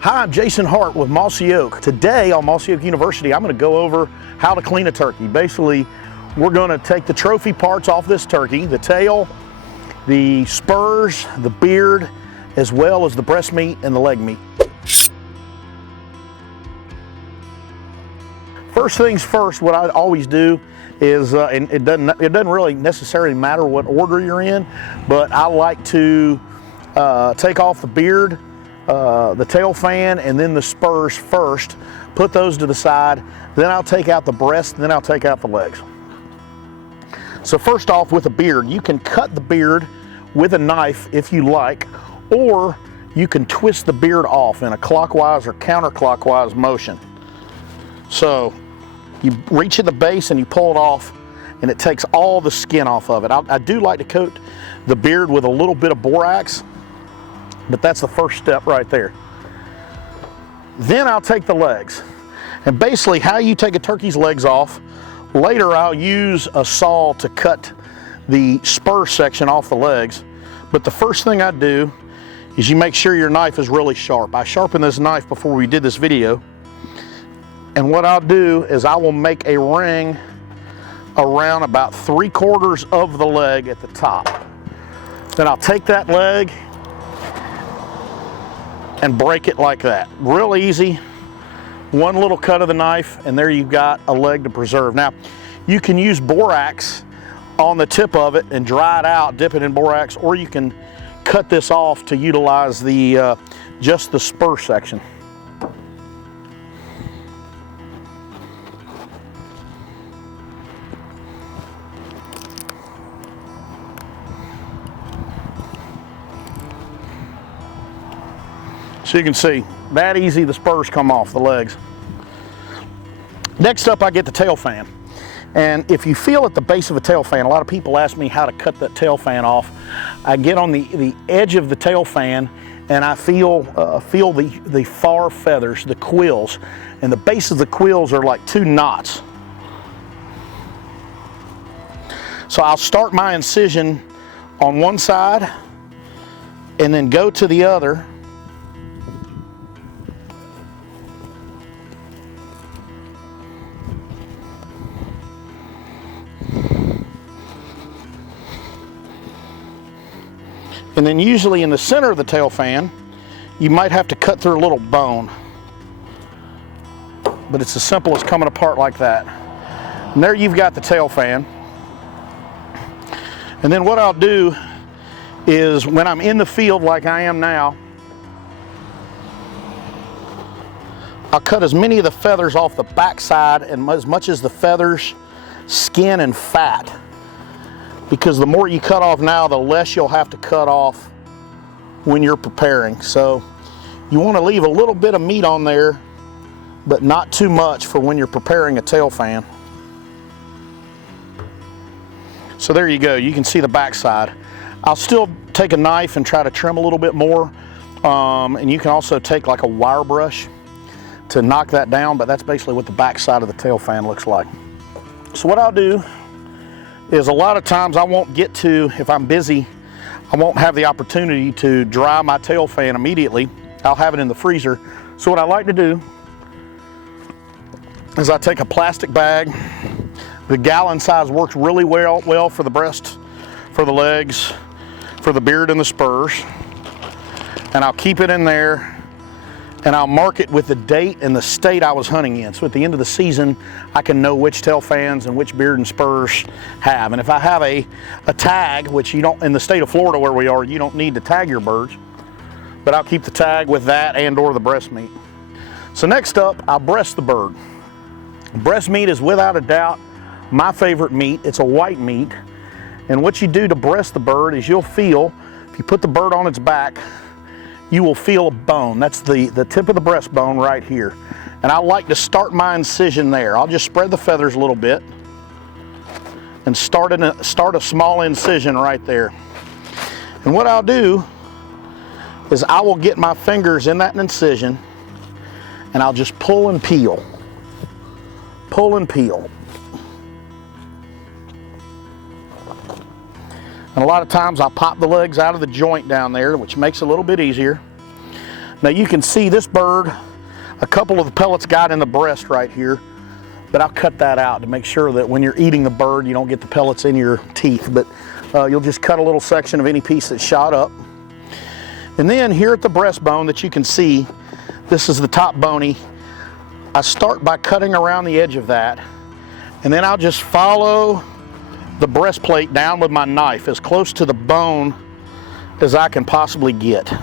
Hi, I'm Jason Hart with Mossy Oak. Today on Mossy Oak University, I'm going to go over how to clean a turkey. Basically, we're going to take the trophy parts off this turkey, the tail, the spurs, the beard, as well as the breast meat and the leg meat. First things first, what I always do is, and it doesn't really necessarily matter what order you're in, but I like to take off the beard, the tail fan, and then the spurs first, put those to the side, then I'll take out the breast, and then I'll take out the legs. So first off, with a beard, you can cut the beard with a knife if you like, or you can twist the beard off in a clockwise or counterclockwise motion. So you reach at the base and you pull it off, and it takes all the skin off of it. I do like to coat the beard with a little bit of borax, but that's the first step right there. Then I'll take the legs. And basically how you take a turkey's legs off, later I'll use a saw to cut the spur section off the legs. But the first thing I do is you make sure your knife is really sharp. I sharpened this knife before we did this video. And what I'll do is I will make a ring around about 3/4 of the leg at the top. Then I'll take that leg and break it like that. Real easy. One little cut of the knife, and there you've got a leg to preserve. Now, you can use borax on the tip of it and dry it out, dip it in borax, or you can cut this off to utilize the just the spur section. So you can see, that easy the spurs come off the legs. Next up, I get the tail fan. And if you feel at the base of a tail fan, a lot of people ask me how to cut that tail fan off. I get on the edge of the tail fan and I feel the far feathers, the quills, and the base of the quills are like 2 knots. So I'll start my incision on one side and then go to the other. And then usually in the center of the tail fan, you might have to cut through a little bone. But it's as simple as coming apart like that. And there you've got the tail fan. And then what I'll do is when I'm in the field like I am now, I'll cut as many of the feathers off the back side and as much as the feathers, skin, and fat. Because the more you cut off now, the less you'll have to cut off when you're preparing. So you want to leave a little bit of meat on there, but not too much for when you're preparing a tail fan. So there you go, you can see the back side. I'll still take a knife and try to trim a little bit more. And you can also take like a wire brush to knock that down, but that's basically what the back side of the tail fan looks like. So what I'll do is a lot of times I won't get to, if I'm busy, I won't have the opportunity to dry my tail fan immediately. I'll have it in the freezer. So what I like to do is I take a plastic bag. The gallon size works really well for the breast, for the legs, for the beard and the spurs. And I'll keep it in there, and I'll mark it with the date and the state I was hunting in. So at the end of the season, I can know which tail fans and which beard and spurs have. And if I have a tag, which you don't, in the state of Florida where we are, you don't need to tag your birds, but I'll keep the tag with that and or the breast meat. So next up, I'll breast the bird. Breast meat is without a doubt my favorite meat. It's a white meat. And what you do to breast the bird is you'll feel, if you put the bird on its back, you will feel a bone. That's the tip of the breastbone right here. And I like to start my incision there. I'll just spread the feathers a little bit and start a small incision right there. And what I'll do is I will get my fingers in that incision and I'll just pull and peel. Pull and peel. And a lot of times I'll pop the legs out of the joint down there, which makes it a little bit easier. Now you can see this bird, a couple of the pellets got in the breast right here, but I'll cut that out to make sure that when you're eating the bird, you don't get the pellets in your teeth. But you'll just cut a little section of any piece that's shot up. And then here at the breastbone that you can see, this is the top bony. I start by cutting around the edge of that, and then I'll just follow the breastplate down with my knife as close to the bone as I can possibly get. And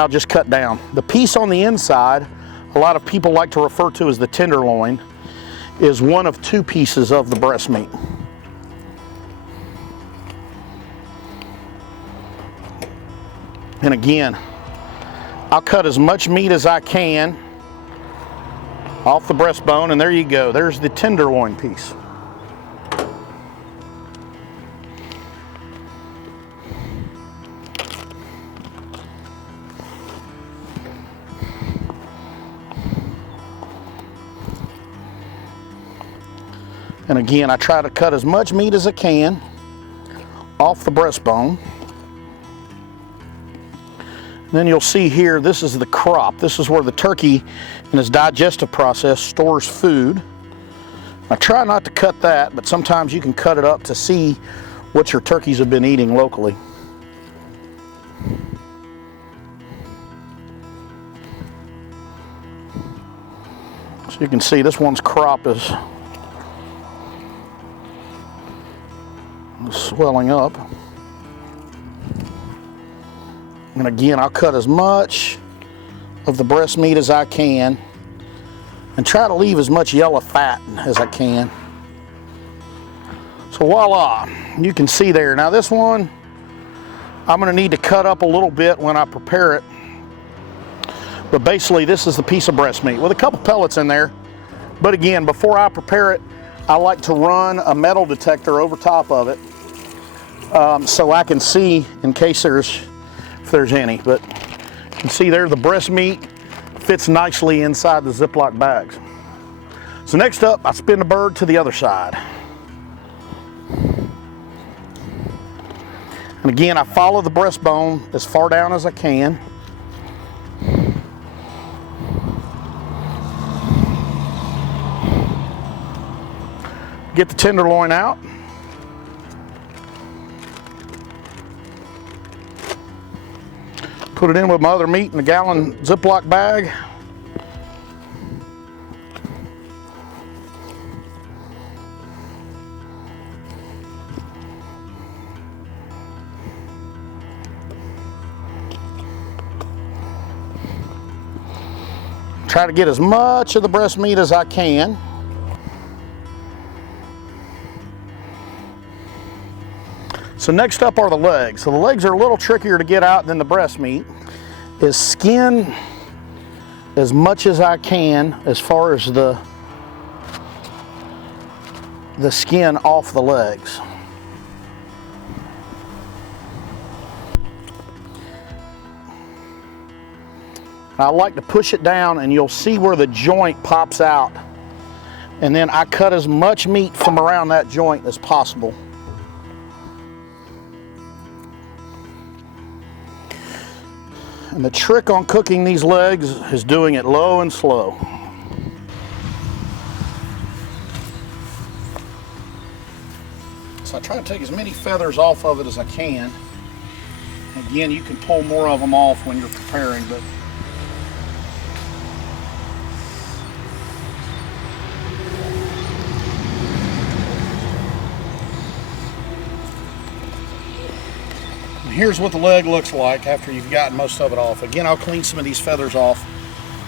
I'll just cut down. The piece on the inside, a lot of people like to refer to as the tenderloin, is one of two pieces of the breast meat. And again, I'll cut as much meat as I can off the breastbone, and there you go. There's the tenderloin piece. And again, I try to cut as much meat as I can off the breastbone. Then you'll see here, this is the crop. This is where the turkey in its digestive process stores food. I try not to cut that, but sometimes you can cut it up to see what your turkeys have been eating locally. So you can see this one's crop is swelling up. And again, I'll cut as much of the breast meat as I can and try to leave as much yellow fat as I can. So voila, you can see there. Now this one, I'm gonna need to cut up a little bit when I prepare it. But basically, this is the piece of breast meat with a couple pellets in there. But again, before I prepare it, I like to run a metal detector over top of it so I can see in case there's any. But you can see there the breast meat fits nicely inside the Ziploc bags. So next up, I spin the bird to the other side. And again, I follow the breastbone as far down as I can. Get the tenderloin out. Put it in with my other meat in a gallon Ziploc bag. Try to get as much of the breast meat as I can. So next up are the legs. So the legs are a little trickier to get out than the breast meat. Is skin as much as I can as far as the skin off the legs. I like to push it down and you'll see where the joint pops out. And then I cut as much meat from around that joint as possible. And the trick on cooking these legs is doing it low and slow. So I try to take as many feathers off of it as I can. Again, you can pull more of them off when you're preparing, but here's what the leg looks like after you've gotten most of it off. Again, I'll clean some of these feathers off.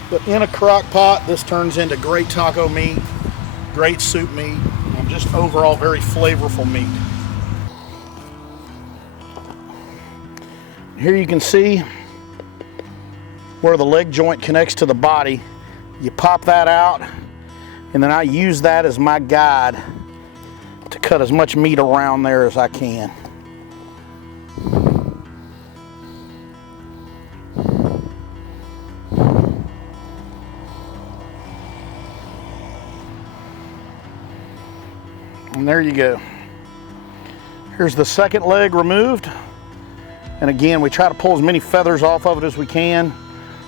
But in a crock pot, this turns into great taco meat, great soup meat, and just overall very flavorful meat. Here you can see where the leg joint connects to the body. You pop that out, and then I use that as my guide to cut as much meat around there as I can. And there you go. Here's the second leg removed. And again, we try to pull as many feathers off of it as we can,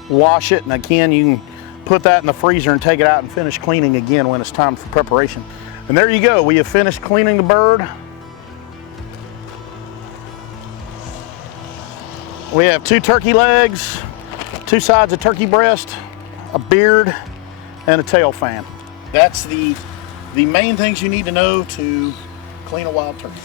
wash it, and again, you can put that in the freezer and take it out and finish cleaning again when it's time for preparation. And there you go, we have finished cleaning the bird. We have 2 turkey legs, 2 sides of turkey breast, a beard, and a tail fan. That's the main things you need to know to clean a wild turkey.